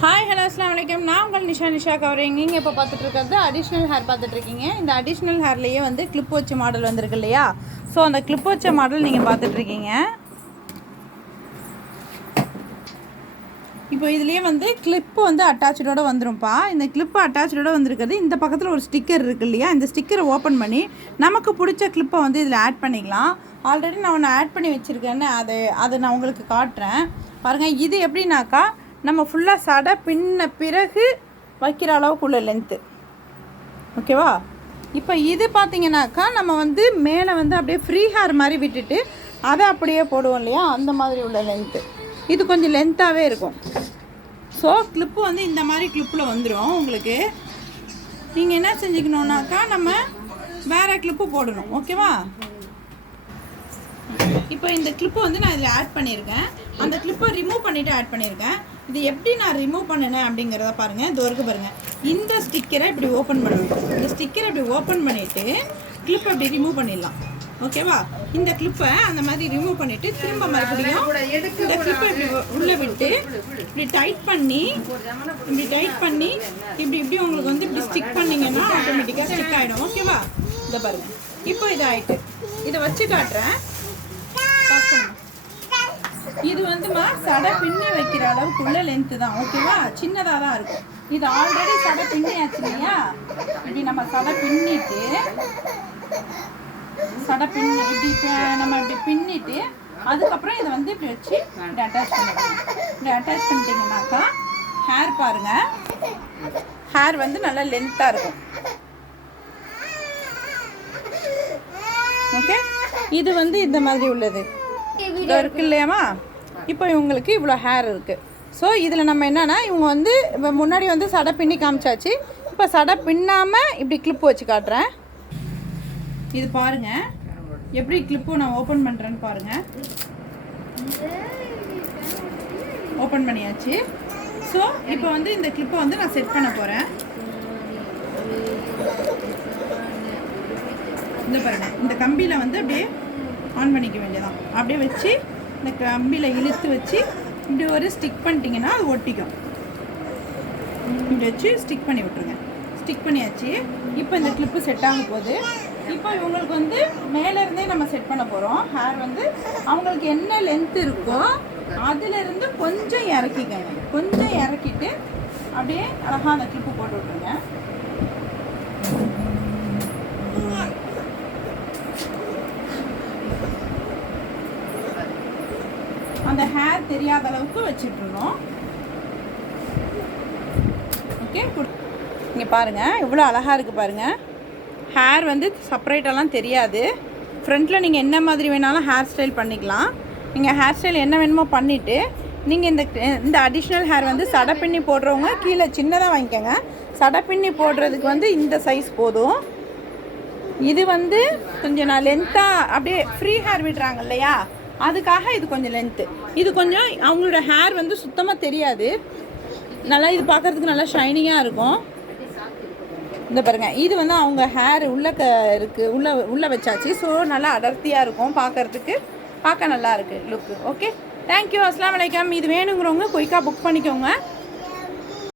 Hi hello அஸ்லாம் வலைக்கம். நான் உங்கள் நிஷா கவரிங். நீங்கள் இப்போ பார்த்துட்ருக்கிறது அடிஷ்னல் ஹேர் பார்த்துட்ருக்கீங்க. இந்த அடிஷ்னல் ஹேர்லேயே வந்து கிளிப் வச்ச மாடல் வந்திருக்கு இல்லையா? ஸோ அந்த கிளிப் வச்ச மாடல் நீங்கள் பார்த்துட்ருக்கீங்க. இப்போ இதுலேயே வந்து கிளிப்பு வந்து அட்டாச்சோடு வந்துடும்ப்பா. இந்த கிளிப்பு அட்டாச்சோடு வந்திருக்கிறது. இந்த பக்கத்தில் ஒரு ஸ்டிக்கர் இருக்குது இல்லையா? இந்த ஸ்டிக்கரை ஓப்பன் பண்ணி நமக்கு பிடிச்ச கிளிப்பை வந்து இதில் ஆட் பண்ணிக்கலாம். ஆல்ரெடி நான் ஒன்று ஆட் பண்ணி வச்சுருக்கேன்னு அதை நான் உங்களுக்கு காட்டுறேன் பாருங்கள். இது எப்படின்னாக்கா நம்ம ஃபுல்லாக சடை பின்ன பிறகு வைக்கிற அளவுக்குள்ள லென்த்து, ஓகேவா? இப்போ இது பார்த்திங்கனாக்கா நம்ம வந்து மேலே வந்து அப்படியே ஃப்ரீ ஹேர் மாதிரி விட்டுட்டு அதை அப்படியே போடுவோம் இல்லையா? அந்த மாதிரி உள்ள லென்த்து. இது கொஞ்சம் லென்த்தாகவே இருக்கும். ஸோ கிளிப்பு வந்து இந்த மாதிரி கிளிப்பில் வந்துடும் உங்களுக்கு. நீங்கள் என்ன செஞ்சுக்கணுன்னாக்கா நம்ம வேறு கிளிப்பு போடணும், ஓகேவா? இப்போ இந்த கிளிப்பை வந்து நான் இதில் ஆட் பண்ணியிருக்கேன். அந்த கிளிப்பை ரிமூவ் பண்ணிவிட்டு ஆட் பண்ணியிருக்கேன். இது எப்படி நான் ரிமூவ் பண்ணினேன் அப்படிங்கிறத பாருங்கள். இது வரைக்கும் பாருங்கள். இந்த ஸ்டிக்கரை இப்படி ஓப்பன் பண்ணணும். இந்த ஸ்டிக்கரை இப்படி ஓப்பன் பண்ணிவிட்டு கிளிப்பை இப்படி ரிமூவ் பண்ணிடலாம், ஓகேவா? இந்த கிளிப்பை அந்த மாதிரி ரிமூவ் பண்ணிவிட்டு திரும்ப மறுபடியும் இந்த கிளிப்பை இப்படி உள்ளே விட்டு இப்படி டைட் பண்ணி இப்படி உங்களுக்கு வந்து இப்படி ஸ்டிக் பண்ணிங்கன்னா ஆட்டோமேட்டிக்காக ஸ்டிக் ஆகிடும், ஓகேவா? இதை பாருங்கள். இப்போ இது ஆகிட்டு இதை வச்சு காட்டுறேன். இது வந்துமா சடை பின்னி வைக்கிற அளவுக்குள்ள லென்த்து தான், ஓகேவா? சின்னதாக தான் இருக்கும். இது ஆல்ரெடி சடை பின்னியாச்சு இல்லையா? இப்படி நம்ம சடை பின்னிட்டு இப்படி நம்ம இப்படி பின்னிட்டு அதுக்கப்புறம் இதை வந்து இப்படி வச்சு இப்படி அட்டாச் பண்ணிடுவோம். இப்படி அட்டாச் பண்ணிட்டீங்கன்னாக்கா ஹேர் பாருங்கள், ஹேர் வந்து நல்லா லென்த்தாக இருக்கும், ஓகே? இது வந்து இந்த மாதிரி உள்ளது இருக்கு இல்லையாமா? இப்போ இவங்களுக்கு இவ்வளோ ஹேர் இருக்குது. ஸோ இதில் நம்ம என்னென்னா இவங்க வந்து இப்போ முன்னாடி வந்து சடை பின்னி காமிச்சாச்சு. இப்போ சடை பின்னாமல் இப்படி கிளிப்பு வச்சு காட்டுறேன். இது பாருங்கள் எப்படி கிளிப்பு நான் ஓப்பன் பண்ணுறேன்னு பாருங்கள். ஓப்பன் பண்ணியாச்சு. ஸோ இப்போ வந்து இந்த கிளிப்பை வந்து நான் செட் பண்ண போகிறேன். இந்த பாருங்கள், இந்த கம்பியில் வந்து அப்படியே ஆன் பண்ணிக்க வேண்டியதான். அப்படியே வச்சு இந்த கம்பியில் இழுத்து வச்சு இப்படி ஒரு ஸ்டிக் பண்ணிட்டீங்கன்னா அது ஒட்டிக்கும். இப்படி வச்சு ஸ்டிக் பண்ணி விட்ருங்க. ஸ்டிக் பண்ணியாச்சு. இப்போ இந்த கிளிப்பு செட் ஆகும் போது இப்போ இவங்களுக்கு வந்து மேலேருந்தே நம்ம செட் பண்ண போகிறோம். ஹேர் வந்து அவங்களுக்கு என்ன லென்த் இருக்கோ அதிலிருந்து கொஞ்சம் இறக்கிக்கங்க. கொஞ்சம் இறக்கிட்டு அப்படியே அழகாக அந்த கிளிப்பு போட்டு விட்ருங்க. அந்த ஹேர் தெரியாத அளவுக்கு வச்சுட்ருணும், ஓகே? இங்கே பாருங்கள் இவ்வளோ அழகாக இருக்குது பாருங்கள். ஹேர் வந்து செப்பரேட்டெல்லாம் தெரியாது. ஃப்ரண்ட்டில் நீங்கள் என்ன மாதிரி வேணாலும் ஹேர் ஸ்டைல் பண்ணிக்கலாம். நீங்கள் ஹேர் ஸ்டைல் என்ன வேணுமோ பண்ணிவிட்டு நீங்கள் இந்த அடிஷ்னல் ஹேர் வந்து சடை பின்னி போடுறவங்க கீழே சின்னதாக வாங்கிக்கோங்க. சடை பின்னி போடுறதுக்கு வந்து இந்த சைஸ் போதும். இது வந்து கொஞ்சம் நான் லென்த்தாக அப்படியே ஃப்ரீ ஹேர் விடுறாங்க இல்லையா? அதுக்காக இது கொஞ்சம் லென்த்து. இது கொஞ்சம் அவங்களோட ஹேர் வந்து சுத்தமாக தெரியாது. நல்லா இது பார்க்குறதுக்கு நல்லா ஷைனிங்காக இருக்கும். இந்த பாருங்கள், இது வந்து அவங்க ஹேர் உள்ளே வச்சாச்சு. ஸோ நல்லா அடர்த்தியாக இருக்கும், பார்க்க நல்லா இருக்குது லுக்கு, ஓகே? தேங்க்யூ. அஸ்ஸலாமு அலைக்கும். இது வேணுங்கிறவங்க குயிக்காக புக் பண்ணிக்கோங்க.